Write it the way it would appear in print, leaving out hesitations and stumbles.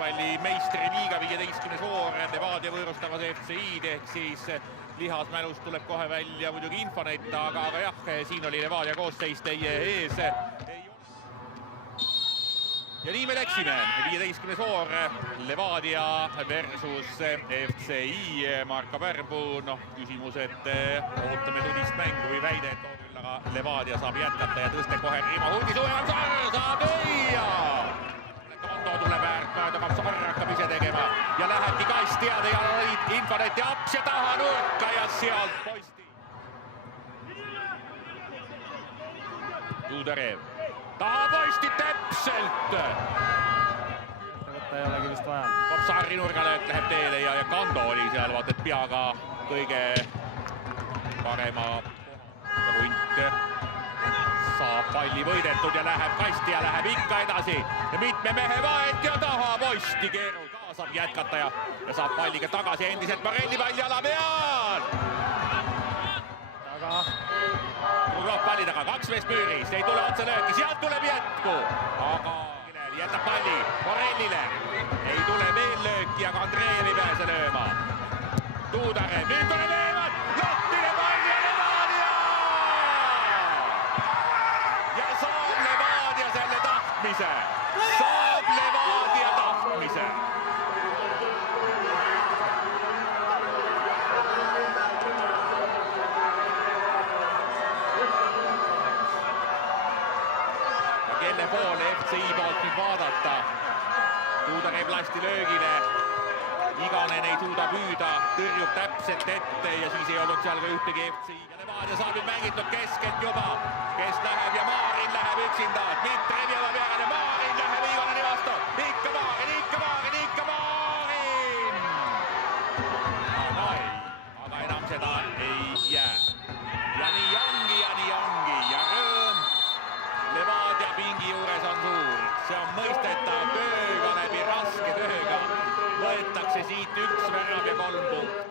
jalgpalli meistriliiga 15. voor Levadia võõrustamas FCI-d ehk siis lihasmälust tuleb kohe välja muidugi Infonet, aga jah, siin oli Levadia koosseis teie ees. Ja nii me läksime, 15. voor Levadia versus FCI, Marko Pärbu, küsimus, et ootame tudist mängu või väide, et küll, aga Levadia saab jätkata ja tõste kohe Riimo Hulgi suurem saab ja Kondo tuleb äärtmööda, Mapsar hakkab ise tegema ja lähebki kast teada ja olid Infoneti aps ja taha nurka ja sealt posti. Tuuderev taha posti täpselt. Võtta ei olegi vist vaja. Mapsari nurgalöök läheb teele ja Kando oli seal, vaata, et peaga kõige parema ja Hunt saab palli võidetud ja läheb kasti ja läheb ikka edasi ja mitme mehe vahet ja taha posti Keeru ka saab jätkata ja saab palliga tagasi endiselt Marelli pall jala peal. Trugov palli taga, 2 meest müüris, ei tule otse lööki, sealt tuleb jätku, aga jätab palli Marellile, ei tule veel lööki, aga Andreev ei pääse lööma. Tuudarev, nüüd tuleb löövad, lahtine pall ja Levadia! Ja saab Levadia selle tahtmise, saab Levadia tahtmise. Kelle poole FCI poolt nüüd vaadata. Tuudarev lasti löögile. Iganen ei suuda püüda, tõrjub täpselt ette ja siis ei olnud seal ka ühtegi FCI. Ja Levadia saab nüüd mängitud keskelt juba, kes läheb ja Maarin läheb üksinda. Dmitrijev jõuab järele, Maarin läheb Ivaneni vastu. Ikka Maarin, ikka Maarin, ikka Maarin! Aga ei, aga enam seda ei jää. Ja nii ongi ja rõõm Levadia pingi juures on suur, see on mõistetav tööga läbi raske tööga, võetakse siit 1 värav ja 3 punkti.